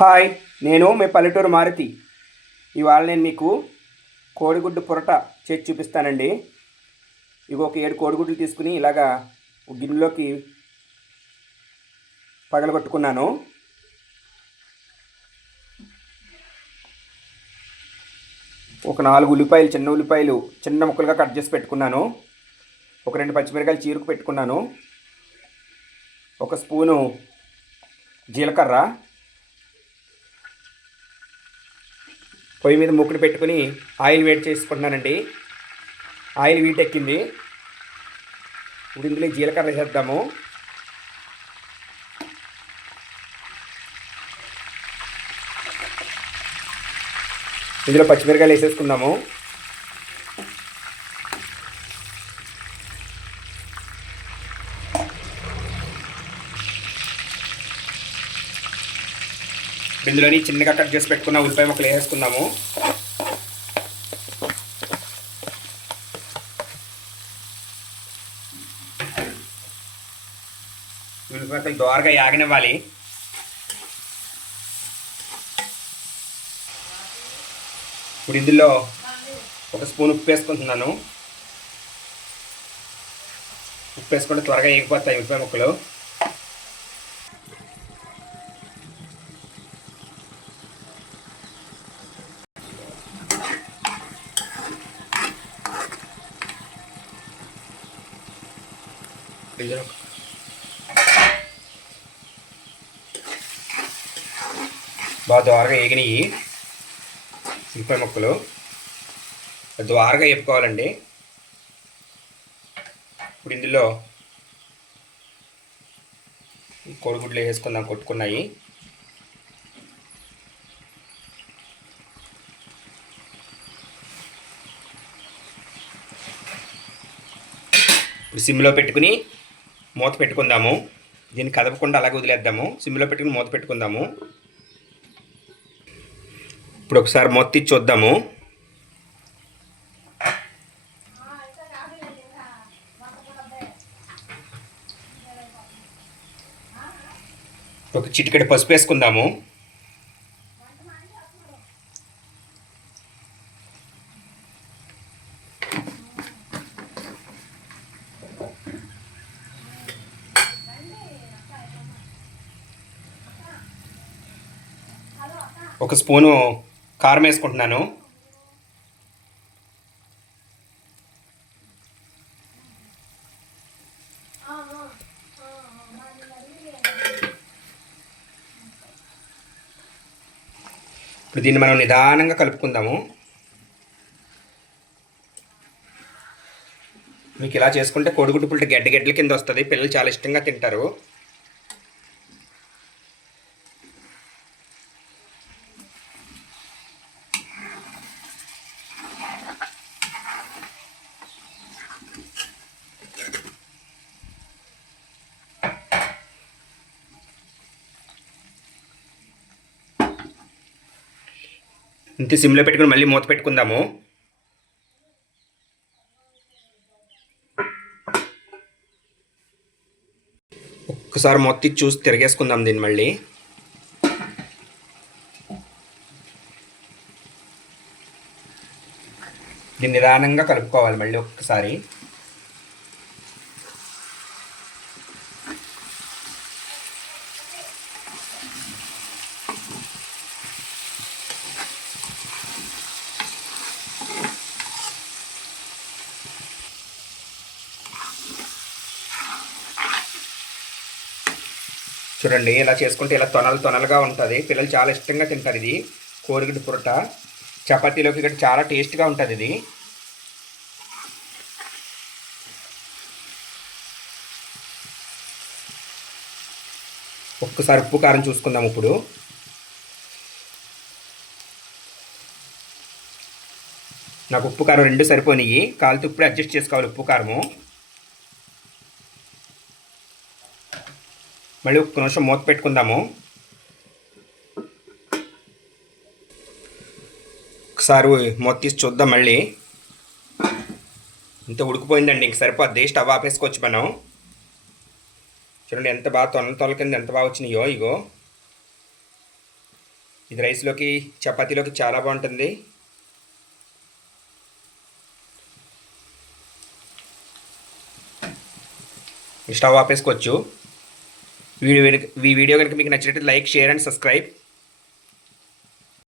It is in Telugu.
హాయ్, నేను మీ పల్లెటూరు మారుతి. ఇవాళ నేను మీకు కోడిగుడ్డు పొరట చేసి చూపిస్తానండి. ఇవి ఒక 7 కోడిగుడ్లు తీసుకుని ఇలాగా ఒక గిన్నెలోకి పగలగొట్టుకున్నాను. ఒక 4 ఉల్లిపాయలు, చిన్న ఉల్లిపాయలు చిన్న ముక్కలుగా కట్ చేసి పెట్టుకున్నాను. ఒక 2 పచ్చిమిరకాయలు చీరుకు పెట్టుకున్నాను. ఒక స్పూను జీలకర్ర, పొయ్యి మీద మూకుడు పెట్టుకుని ఆయిల్ వేడి చేసుకుంటున్నానండి. ఆయిల్ వీటెక్కింది. ఇప్పుడు ఇందులో జీలకర్ర వేసేద్దాము. ఇందులో పచ్చిమిరకాయలు వేసేసుకుందాము. ఇందులోని చిన్నగా కట్ చేసి పెట్టుకున్న ఉల్లిపాయ ముక్కలు వేసేసుకుందాము. ఉల్లిపాయ ముక్కలు దోరగా యాగనివ్వాలి. ఇప్పుడు ఇందులో ఒక స్పూన్ ఉప్పు వేసుకుంటున్నాను. ఉప్పు వేసుకుంటే త్వరగా వేగిపోతాయి ఉల్లిపాయ ముక్కలు. బాగా దోరగా వేగినాయి ఉల్లిపాయ ముక్కలు. దోరగా వేపుకోవాలండి. ఇప్పుడు ఇందులో కోడిగుడ్లు వేసుకుందాం, కొట్టుకున్నాయి. ఇప్పుడు సిమ్లో పెట్టుకుని మూత పెట్టుకుందాము. దీన్ని కదపకుండా అలాగే వదిలేద్దాము. సిమ్లో పెట్టుకుని మూత పెట్టుకుందాము. ఇప్పుడు ఒకసారి మూత తీసి చూద్దాము. ఒక చిటికెడు పసుపు వేసుకుందాము. ఒక స్పూను కారం వేసుకుంటున్నాను. ఇప్పుడు దీన్ని మనం నిదానంగా కలుపుకుందాము. మీకు ఇలా చేసుకుంటే కోడిగుడ్డు పుల్ట గడ్డల కింద వస్తుంది. పిల్లలు చాలా ఇష్టంగా తింటారు. ఇంత సిమ్లో పెట్టుకుని మళ్ళీ మూత పెట్టుకుందాము. ఒక్కసారి మూత తీసి చూసి తిరిగేసుకుందాం దీన్ని మళ్ళీ. దీన్ని నిదానంగా కలుపుకోవాలి మళ్ళీ ఒక్కసారి. చూడండి, ఇలా చేసుకుంటే ఇలా తొనలుగా ఉంటుంది. పిల్లలు చాలా ఇష్టంగా తింటారు. ఇది కోడిగుడ్డు పొరట చపాతీలోకి ఇక్కడ చాలా టేస్ట్గా ఉంటుంది. ఇది ఒక్కసారి ఉప్పు కారం చూసుకుందాం. ఇప్పుడు నాకు ఉప్పు కారం 2 సరిపోయినాయి. కాలుతో ఇప్పుడే అడ్జస్ట్ చేసుకోవాలి ఉప్పు కారము. మళ్ళీ ఒక్క నిమిషం మూత పెట్టుకుందాము. ఒకసారి మూత తీసి చూద్దాం మళ్ళీ. ఇంత ఉడికిపోయిందండి, ఇంక సరిపోద్ది. స్టవ్ ఆపేసుకోవచ్చు మనం. చూడండి ఎంత బాగా తొనల కింద ఎంత బాగా వచ్చినాయో. ఇగో ఇది రైస్లోకి చపాతీలోకి చాలా బాగుంటుంది. స్టవ్ ఆపేసుకోవచ్చు. ఈ వీడియో కనుక మీకు నచ్చినట్లయితే లైక్, షేర్ అండ్ సబ్స్క్రైబ్.